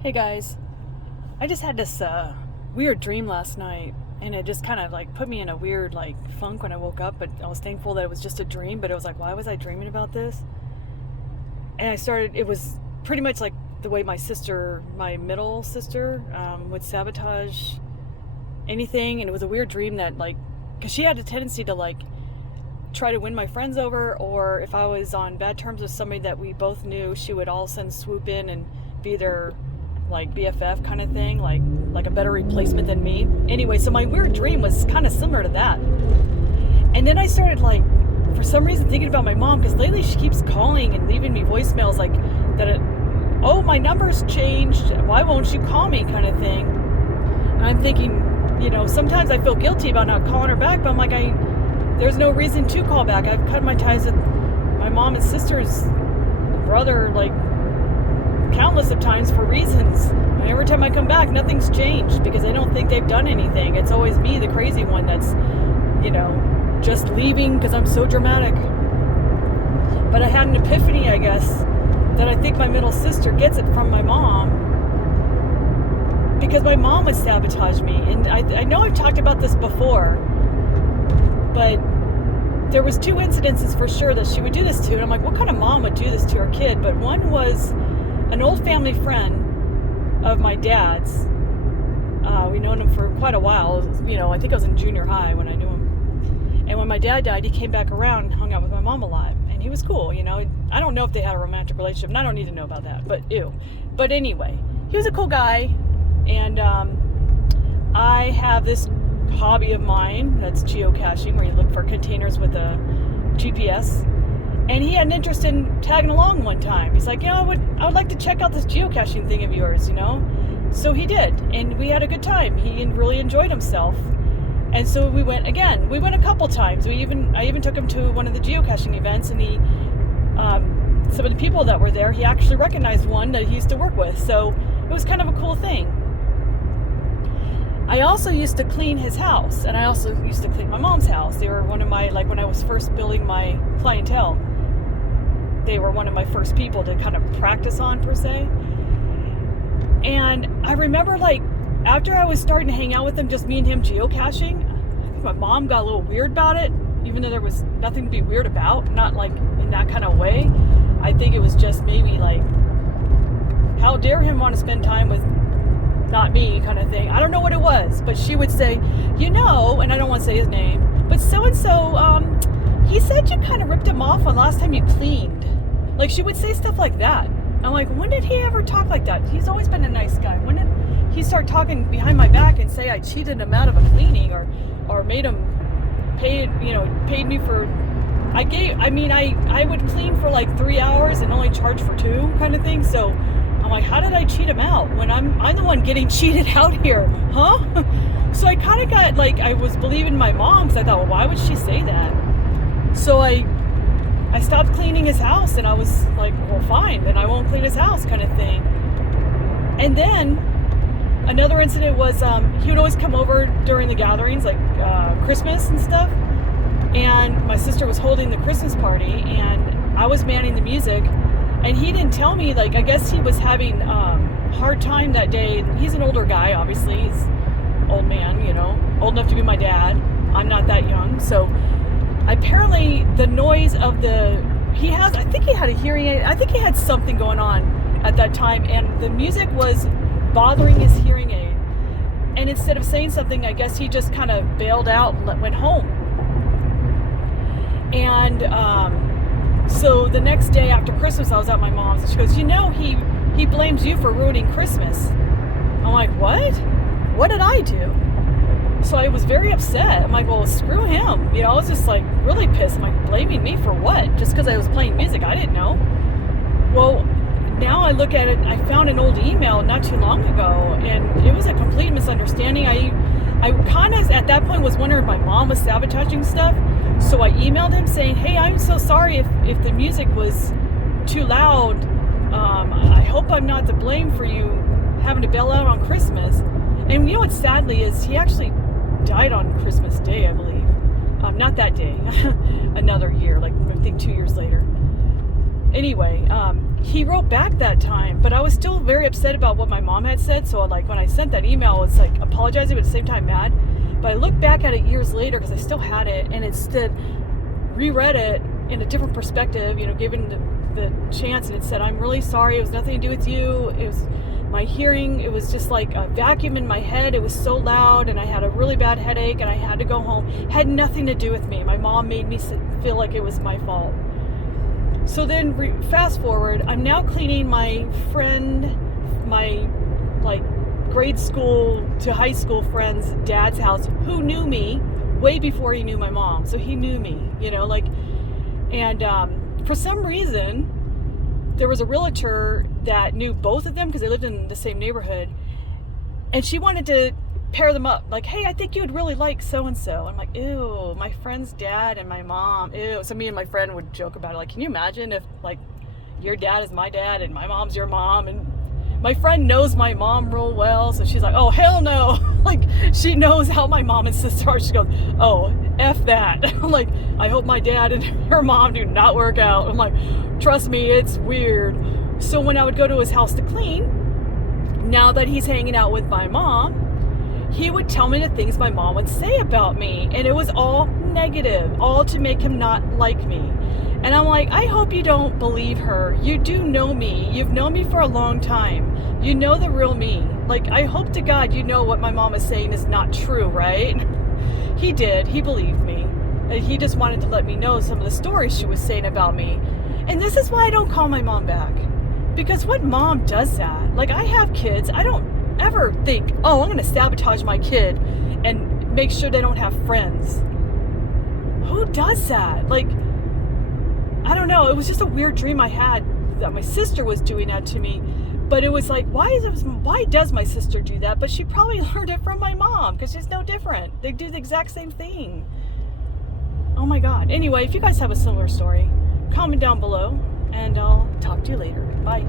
Hey guys, I just had this weird dream last night, and it just kind of like put me in a weird like funk when I woke up. But I was thankful that it was just a dream. But it was like, why was I dreaming about this? And it was pretty much like the way my middle sister, would sabotage anything. And it was a weird dream that like, because she had a tendency to like try to win my friends over, or if I was on bad terms with somebody that we both knew, she would all of a sudden swoop in and be their like BFF kind of thing, like a better replacement than me. Anyway, so my weird dream was kind of similar to that. And then I started like, for some reason, thinking about my mom, because lately she keeps calling and leaving me voicemails like oh, my number's changed, why won't you call me, kind of thing. And I'm thinking, sometimes I feel guilty about not calling her back, but I'm like, there's no reason to call back. I've cut my ties with my mom and sister's brother like countless of times for reasons. And every time I come back, nothing's changed because I don't think they've done anything. It's always me, the crazy one, that's, just leaving because I'm so dramatic. But I had an epiphany, I guess, that I think my middle sister gets it from my mom, because my mom would sabotage me. And I know I've talked about this before, but there was two incidences for sure that she would do this to. And I'm like, what kind of mom would do this to her kid? But one was an old family friend of my dad's. We known him for quite a while. I think I was in junior high when I knew him. And when my dad died, he came back around and hung out with my mom a lot. And he was cool, I don't know if they had a romantic relationship, and I don't need to know about that, but ew. But anyway, he was a cool guy. And I have this hobby of mine that's geocaching, where you look for containers with a GPS. And he had an interest in tagging along one time. He's like, I would like to check out this geocaching thing of yours, So he did, and we had a good time. He really enjoyed himself. And so we went again. We went a couple times. I even took him to one of the geocaching events, and he, some of the people that were there, he actually recognized one that he used to work with. So it was kind of a cool thing. I also used to clean his house, and I also used to clean my mom's house. They were one of my, like when I was first building my clientele, they were one of my first people to kind of practice on, per se. And I remember like, after I was starting to hang out with him, just me and him geocaching, I think my mom got a little weird about it, even though there was nothing to be weird about, not like in that kind of way. I think it was just maybe like, how dare him want to spend time with not me, kind of thing. I don't know what it was, but she would say, and I don't want to say his name, but so-and-so, he said you kind of ripped him off on last time you cleaned. Like, she would say stuff like that. I'm like, when did he ever talk like that? He's always been a nice guy. When did he start talking behind my back and say I cheated him out of a cleaning, or made him paid me for, I would clean for like 3 hours and only charge for 2, kind of thing. So I'm like, how did I cheat him out when I'm the one getting cheated out here, huh? So I kind of got like, I was believing my mom, because I thought, well, why would she say that? So I stopped cleaning his house, and I was like, well, fine, then I won't clean his house, kind of thing. And then another incident was, he would always come over during the gatherings, like Christmas and stuff. And my sister was holding the Christmas party, and I was manning the music. And he didn't tell me, like, I guess he was having hard time that day. He's an older guy, obviously. He's old man, old enough to be my dad. I'm not that young. So apparently the noise of I think he had a hearing aid. I think he had something going on at that time. And the music was bothering his hearing aid. And instead of saying something, I guess he just kind of bailed out and went home. And so the next day after Christmas, I was at my mom's, and she goes, he blames you for ruining Christmas. I'm like, what? What did I do? So I was very upset. I'm like, well, screw him. I was just like really pissed. I'm like, blaming me for what? Just because I was playing music? I didn't know. Well, now I look at it, I found an old email not too long ago, and it was a complete misunderstanding. I kind of, at that point, was wondering if my mom was sabotaging stuff. So I emailed him saying, hey, I'm so sorry if the music was too loud. I hope I'm not to blame for you having to bail out on Christmas. And what sadly is, he actually died on Christmas Day, I believe. Not that day, another year, like I think 2 years later. Anyway, he wrote back that time, but I was still very upset about what my mom had said. So like when I sent that email, I was like apologizing, but at the same time mad. But I looked back at it years later because I still had it, and instead reread it in a different perspective, given the chance, and it said, I'm really sorry, it was nothing to do with you, it was my hearing, it was just like a vacuum in my head, it was so loud, and I had a really bad headache, and I had to go home. It had nothing to do with me. My mom made me feel like it was my fault. So then fast forward, I'm now cleaning my friend, my like grade school to high school friend's dad's house, who knew me way before he knew my mom. So he knew me, and for some reason, there was a realtor that knew both of them because they lived in the same neighborhood, and she wanted to pair them up. Like, hey, I think you'd really like so-and-so. I'm like, ew, my friend's dad and my mom, ew. So me and my friend would joke about it. Like, can you imagine if, like, your dad is my dad and my mom's your mom? And my friend knows my mom real well, so she's like, oh, hell no. Like, she knows how my mom and sister are. She goes, oh, F that. I'm like, I hope my dad and her mom do not work out. I'm like, trust me, it's weird. So when I would go to his house to clean, now that he's hanging out with my mom, he would tell me the things my mom would say about me, and it was all negative, all to make him not like me. And I'm like, I hope you don't believe her. You do know me. You've known me for a long time. You know the real me. Like, I hope to God you know what my mom is saying is not true, right? He did. He believed me. And he just wanted to let me know some of the stories she was saying about me. And this is why I don't call my mom back. Because what mom does that? Like, I have kids. I don't ever think, oh, I'm going to sabotage my kid and make sure they don't have friends. Who does that? Like, I don't know. It was just a weird dream I had that my sister was doing that to me. But it was like, why does my sister do that? But she probably learned it from my mom because she's no different. They do the exact same thing. Oh my God. Anyway, if you guys have a similar story, comment down below and I'll talk to you later. Bye.